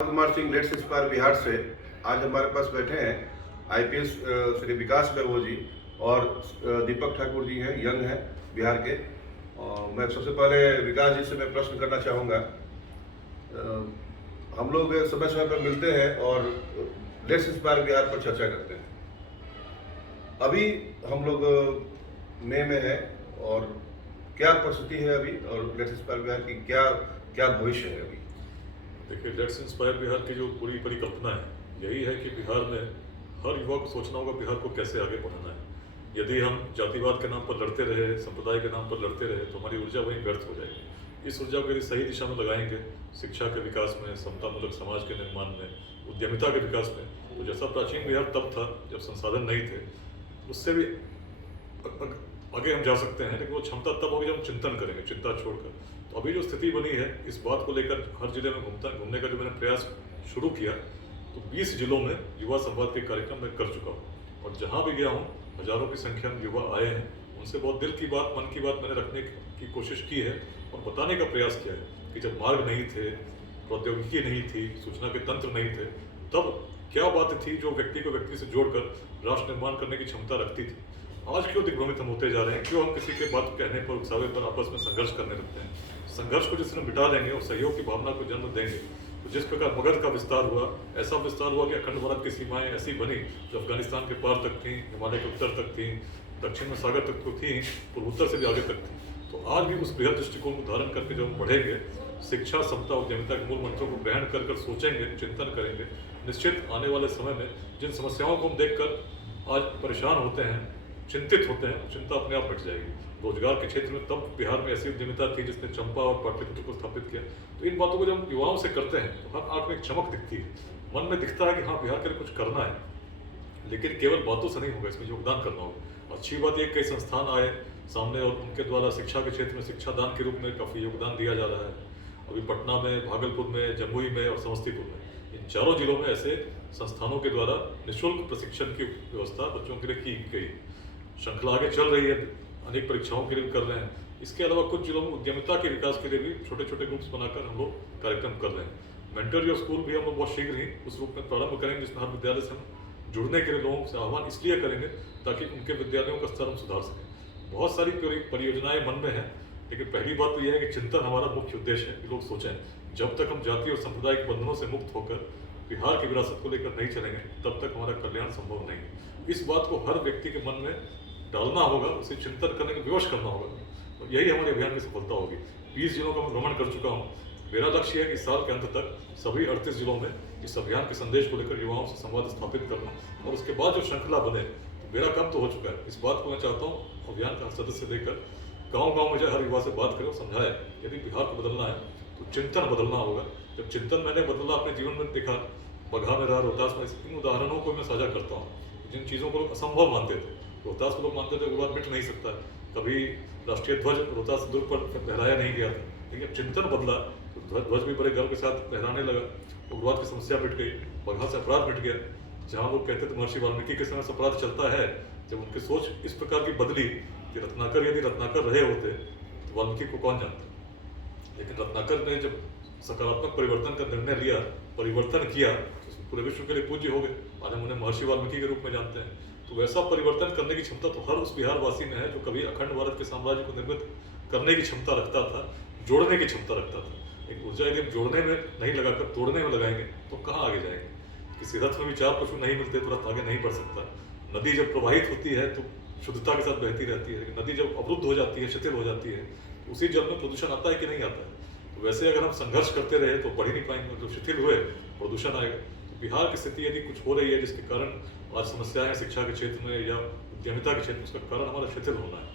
Kumar Singh let's inspire Bihar से आज हमारे पास बैठे हैं आईपीएस श्री विकास बैभव जी और दीपक ठाकुर जी हैं, यंग हैं बिहार के। मैं सबसे पहले विकास जी से मैं प्रश्न करना चाहूँगा। हम लोग समय समय पर मिलते हैं और लेट्स इंस्पायर बिहार पर चर्चा करते हैं। अभी हम लोग मई में है और क्या परिस्थिति है अभी और लेट्स इंस्पायर बिहार की क्या क्या भविष्य है अभी? देखिए, लेट्स इंस्पायर बिहार की जो पूरी परिकल्पना है यही है कि बिहार में हर युवा को सोचना होगा बिहार को कैसे आगे बढ़ाना है। यदि हम जातिवाद के नाम पर लड़ते रहे, संप्रदाय के नाम पर लड़ते रहे तो हमारी ऊर्जा वहीं व्यर्थ हो जाएगी। इस ऊर्जा को यदि सही दिशा में लगाएंगे, शिक्षा के विकास में, समतामूलक समाज के निर्माण में, उद्यमिता के विकास में, तो जैसा प्राचीन बिहार तब था जब संसाधन नहीं थे, उससे भी आगे हम जा सकते हैं। लेकिन वो क्षमता तब होगी जब हम चिंतन करेंगे, चिंता छोड़कर। तो अभी जो स्थिति बनी है, इस बात को लेकर हर जिले में घूमने का जो मैंने प्रयास शुरू किया, तो 20 जिलों में युवा संवाद के कार्यक्रम मैं कर चुका हूँ और जहाँ भी गया हूँ हजारों की संख्या में युवा आए हैं। उनसे बहुत दिल की बात, मन की बात मैंने रखने की कोशिश की है और बताने का प्रयास किया है कि जब मार्ग नहीं थे, प्रौद्योगिकी नहीं थी, सूचना के तंत्र नहीं थे, तब क्या बात थी जो व्यक्ति को व्यक्ति से जोड़कर राष्ट्र निर्माण करने की क्षमता रखती थी। आज क्यों दिग्भ्रमित हम होते जा रहे हैं? क्यों हम किसी के बात कहने पर, उकसावे पर आपस में संघर्ष करने लगते हैं? संघर्ष को जिस दिन मिटा देंगे और सहयोग की भावना को जन्म देंगे, तो जिस प्रकार मगध का विस्तार हुआ, ऐसा विस्तार हुआ कि अखंड भारत की सीमाएं ऐसी बनी जो अफगानिस्तान के पार तक थी, हिमालय के उत्तर तक थी, दक्षिण में सागर तक तो थी, पूर्वोत्तर से भी आगे तक थी। तो आज भी उस बृहद दृष्टिकोण को धारण करके जब हम बढ़ेंगे, शिक्षा, समता, उद्यमिता के मूल मंत्रों को ग्रहण कर सोचेंगे, चिंतन करेंगे, निश्चित आने वाले समय में जिन समस्याओं को हम देखकर आज परेशान होते हैं, चिंतित होते हैं, चिंता अपने आप मिट जाएगी। रोजगार के क्षेत्र में तब बिहार में ऐसी उद्यमिता थी जिसने चंपा और पाटलिपुत्र को स्थापित किया। तो इन बातों को जब हम युवाओं से करते हैं तो हर आंख में एक चमक दिखती है, मन में दिखता है कि हाँ, बिहार के लिए कुछ करना है। लेकिन केवल बातों से नहीं होगा, इसमें योगदान करना होगा। अच्छी बात है, कई संस्थान आए सामने और उनके द्वारा शिक्षा के क्षेत्र में शिक्षा दान के रूप में काफ़ी योगदान दिया जा रहा है। अभी पटना में, भागलपुर में, जमुई में और समस्तीपुर में, इन चारों जिलों में ऐसे संस्थानों के द्वारा निःशुल्क प्रशिक्षण की व्यवस्था बच्चों के लिए की गई। श्रृंखला आगे चल रही है, अनेक परीक्षाओं के लिए कर रहे हैं। इसके अलावा कुछ जिलों में उद्यमिता के विकास के लिए भी छोटे छोटे ग्रुप्स बनाकर हम लोग कार्यक्रम कर रहे हैं। मेंटर योर स्कूल भी हम लोग बहुत शीघ्र ही उस रूप में प्रारंभ करेंगे, जिसमें हर विद्यालय से हम जुड़ने के लिए लोगों से आह्वान इसलिए करेंगे ताकि उनके विद्यालयों का स्तर हम सुधार सकें। बहुत सारी परियोजनाएं मन में हैं, लेकिन पहली बात तो यह है कि चिंतन हमारा मुख्य उद्देश्य है कि लोग सोचें। जब तक हम जाति और सांप्रदायिक बंधनों से मुक्त होकर बिहार की विरासत को लेकर नहीं चलेंगे, तब तक हमारा कल्याण संभव नहीं है। इस बात को हर व्यक्ति के मन में डालना होगा, उसे चिंतन करने का विवश करना होगा और यही हमारे अभियान की सफलता होगी। 20 जिलों का मैं भ्रमण कर चुका हूँ। मेरा लक्ष्य है कि साल के अंत तक सभी 38 जिलों में इस अभियान के संदेश को लेकर युवाओं से संवाद स्थापित करना और उसके बाद जो श्रृंखला बने, तो मेरा काम तो हो चुका है। इस बात को मैं चाहता हूँ अभियान का सदस्य देकर गाँव में जाए, हर युवा से बात करें और समझाए यदि बिहार को बदलना है तो चिंतन बदलना होगा। जब चिंतन मैंने बदला, अपने जीवन में देखा, बगहा में रहा, रोहतास में, इन उदाहरणों को मैं साझा करता हूँ। जिन चीज़ों को लोग असंभव मानते थे, रोहतास को लोग मानते थे वो बात मिट नहीं सकता, कभी राष्ट्रीय ध्वज रोहतास दुर्ग पर लहराया नहीं गया था। लेकिन जब चिंतन बदला तो ध्वज भी बड़े गर्व के साथ लहराने लगा, उग्रवाद की समस्या मिट गई, बगहा से अपराध मिट गया। जहाँ लोग कहते थे महर्षि वाल्मीकि के समय से अपराध चलता है, जब उनकी सोच इस प्रकार की बदली कि रत्नाकर यदि रत्नाकर रहे होते तो वाल्मीकि को कौन जानता। लेकिन रत्नाकर ने जब सकारात्मक परिवर्तन का निर्णय लिया, परिवर्तन किया, तो पूरे विश्व के लिए पूज्य हो गए। आज हम उन्हें महर्षि वाल्मीकि के रूप में जानते हैं। तो वैसा परिवर्तन करने की क्षमता तो हर उस बिहार वासी में है जो कभी अखंड भारत के साम्राज्य को निर्मित करने की क्षमता रखता था, जोड़ने की क्षमता रखता था। एक ऊर्जा यदि हम जोड़ने में नहीं लगाकर तोड़ने में लगाएंगे तो कहाँ आगे जाएंगे? किसी रथ में भी 4 पशु नहीं मिलते तो रथ आगे नहीं बढ़ सकता। नदी जब प्रवाहित होती है तो शुद्धता के साथ बहती रहती है, लेकिन नदी जब अवरुद्ध हो जाती है, शिथिल हो जाती है, तो उसी जल में प्रदूषण आता है कि नहीं आता है? तो वैसे अगर हम संघर्ष करते रहे तो बढ़ ही नहीं पाएंगे, जो शिथिल हुए प्रदूषण आएगा। तो बिहार की स्थिति यदि कुछ हो रही है जिसके कारण आज समस्याएं शिक्षा के क्षेत्र में या उद्यमिता के क्षेत्र में, उसका कारण हमारा शिथिल होना है।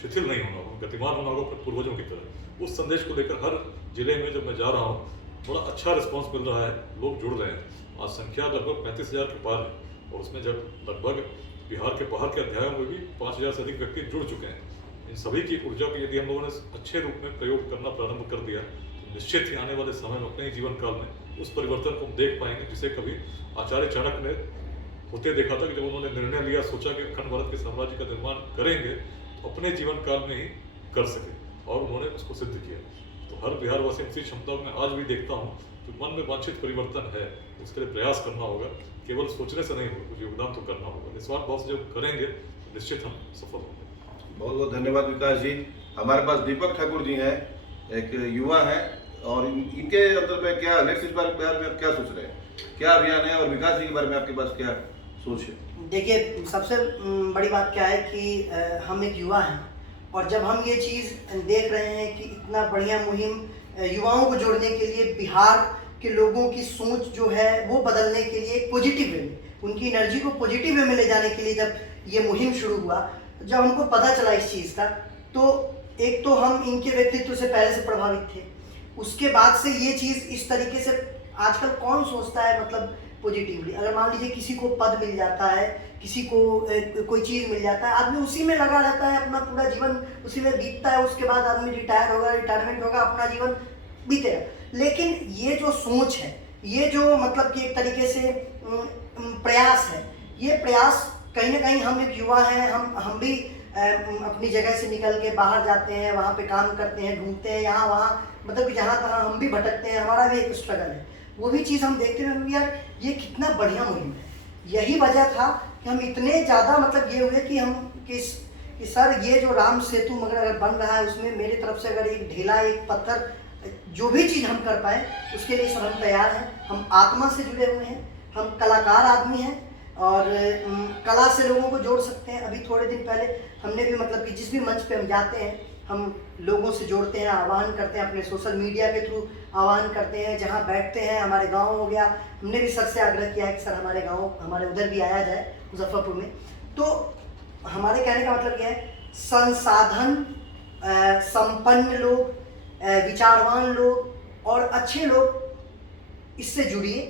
शिथिल नहीं होना होगा, गतिमान होना होगा अपने पूर्वजों की तरह। उस संदेश को लेकर हर जिले में जब मैं जा रहा हूँ, बड़ा अच्छा रिस्पॉन्स मिल रहा है, लोग जुड़ रहे हैं। आज संख्या लगभग 35,000 के पार है और उसमें जब लगभग बिहार के बाहर के अध्यायों में भी 5,000 से अधिक व्यक्ति जुड़ चुके हैं। इन सभी की ऊर्जा को यदि हम लोगों ने अच्छे रूप में प्रयोग करना प्रारंभ कर दिया, तो निश्चित ही आने वाले समय में अपने ही जीवन काल में उस परिवर्तन को हम देख पाएंगे जिसे कभी आचार्य चाणक्य ने होते देखा था कि जब उन्होंने निर्णय लिया, सोचा कि अखंड भारत के साम्राज्य का निर्माण करेंगे तो अपने जीवन काल में ही कर सके और उन्होंने उसको सिद्ध किया। तो हर बिहार वासी इसी क्षमता को मैं आज भी देखता हूँ जो मन में वांछित परिवर्तन है उसके लिए प्रयास करना होगा, केवल सोचने से नहीं होगा, कुछ योगदान तो करना होगा। निस्वार्थ भाव से जब करेंगे तो निश्चित हम सफल होंगे। बहुत बहुत धन्यवाद विकास जी। हमारे पास दीपक ठाकुर जी हैं, एक युवा है, और इनके अंदर में क्या लेट्स इस बारे में आप क्या सोच रहे हैं, क्या अभियान है, और विकास जी के बारे में आपके पास क्या सोच है? देखिए, सबसे बड़ी बात क्या है कि हम एक युवा हैं, और जब हम ये चीज़ देख रहे हैं कि इतना बढ़िया मुहिम युवाओं को जोड़ने के लिए, बिहार के लोगों की सोच जो है वो बदलने के लिए, एक पॉजिटिव वे में, उनकी एनर्जी को पॉजिटिव वे में ले जाने के लिए जब ये मुहिम शुरू हुआ, जब हमको पता चला इस चीज़ का, तो एक तो हम इनके व्यक्तित्व से पहले से प्रभावित थे। उसके बाद से ये चीज़ इस तरीके से, आजकल कौन सोचता है मतलब पॉजिटिवली? अगर मान लीजिए किसी को पद मिल जाता है, किसी को कोई चीज़ मिल जाता है, आदमी उसी में लगा रहता है, अपना पूरा जीवन उसी में बीतता है। उसके बाद आदमी रिटायर होगा, रिटायरमेंट होगा, अपना जीवन बीतेगा। लेकिन ये जो सोच है, ये जो मतलब कि एक तरीके से प्रयास है, ये प्रयास कहीं ना कहीं, हम एक युवा हैं, हम भी अपनी जगह से निकल के बाहर जाते हैं, वहाँ पे काम करते हैं, ढूंढते हैं, यहाँ वहाँ, मतलब कि जहाँ तहाँ हम भी भटकते हैं, हमारा भी एक स्ट्रगल है। वो भी चीज़ हम देखते हैं यार, ये कितना बढ़िया मुहिम है। यही वजह था कि हम इतने ज़्यादा मतलब ये हुए कि हम कि सर, ये जो राम सेतु मगर अगर बन रहा है, उसमें मेरी तरफ से अगर एक ढेला, एक पत्थर, जो भी चीज़ हम कर पाए उसके लिए सर हम तैयार हैं। हम आत्मा से जुड़े हुए हैं, हम कलाकार आदमी हैं, और कला से लोगों को जोड़ सकते हैं। अभी थोड़े दिन पहले हमने भी मतलब कि जिस भी मंच पे हम जाते हैं, हम लोगों से जोड़ते हैं, आह्वान करते हैं, अपने सोशल मीडिया के थ्रू आह्वान करते हैं। जहाँ बैठते हैं, हमारे गांव हो गया, हमने भी सर से आग्रह किया है कि सर हमारे गांव, हमारे उधर भी आया जाए, मुजफ्फरपुर में। तो हमारे कहने का मतलब यह है, संसाधन संपन्न लोग, विचारवान लोग और अच्छे लोग इससे जुड़िए।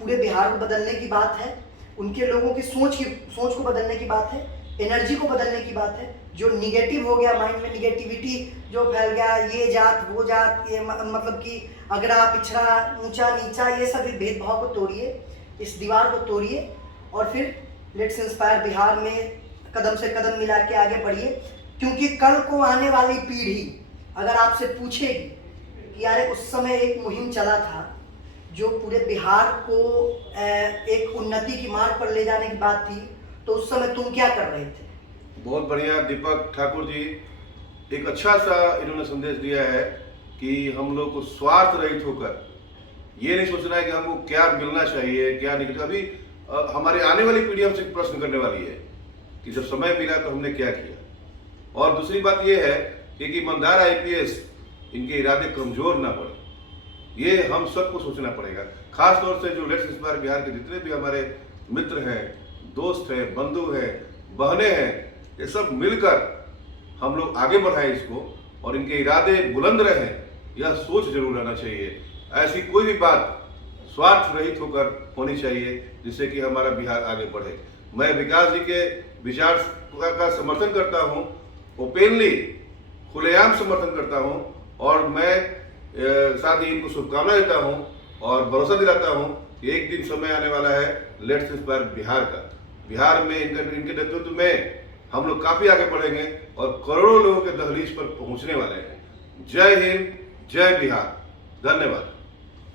पूरे बिहार को बदलने की बात है, उनके लोगों की सोच को बदलने की बात है, एनर्जी को बदलने की बात है। जो निगेटिव हो गया माइंड में, निगेटिविटी जो फैल गया, ये जात वो जात, ये मतलब कि अगड़ा पिछड़ा, ऊंचा नीचा, ये सभी भेदभाव को तोड़िए, इस दीवार को तोड़िए, और फिर लेट्स इंस्पायर बिहार में कदम से कदम मिला के आगे बढ़िए। क्योंकि कल को आने वाली पीढ़ी अगर आपसे पूछेगी कि यार उस समय एक मुहिम चला था जो पूरे बिहार को एक उन्नति की मार्ग पर ले जाने की बात थी, तो उस समय तुम क्या कर रहे थे? बहुत बढ़िया दीपक ठाकुर जी, एक अच्छा सा इन्होंने संदेश दिया है कि हम लोग को स्वार्थ रहित होकर ये नहीं सोचना है कि हमको क्या मिलना चाहिए, क्या नहीं। अभी हमारी आने वाली पीढ़ी हमसे प्रश्न करने वाली है कि जब समय मिला तो हमने क्या किया। और दूसरी बात यह है कि ईमानदार IPS, इनके इरादे कमजोर ना पड़े, ये हम सबको सोचना पड़ेगा। खास तौर से जो लेट्स इंस्पायर बिहार के जितने भी हमारे मित्र हैं, दोस्त हैं, बंधु हैं, बहनें हैं, ये सब मिलकर हम लोग आगे बढ़ाएं इसको, और इनके इरादे बुलंद रहें, यह सोच जरूर रहना चाहिए। ऐसी कोई भी बात स्वार्थ रहित होकर होनी चाहिए जिससे कि हमारा बिहार आगे बढ़े। मैं विकास जी के विचार का समर्थन करता हूँ, ओपनली, खुलेआम समर्थन करता हूँ, और मैं साथ ही इनको शुभकामनाएं देता हूँ और भरोसा दिलाता हूँ कि एक दिन समय आने वाला है लेट्स इंस्पायर बिहार का। बिहार में इनके नेतृत्व में हम लोग काफी आगे बढ़ेंगे और करोड़ों लोगों के दहलीज पर पहुंचने वाले हैं। जय हिंद, जय बिहार, धन्यवाद।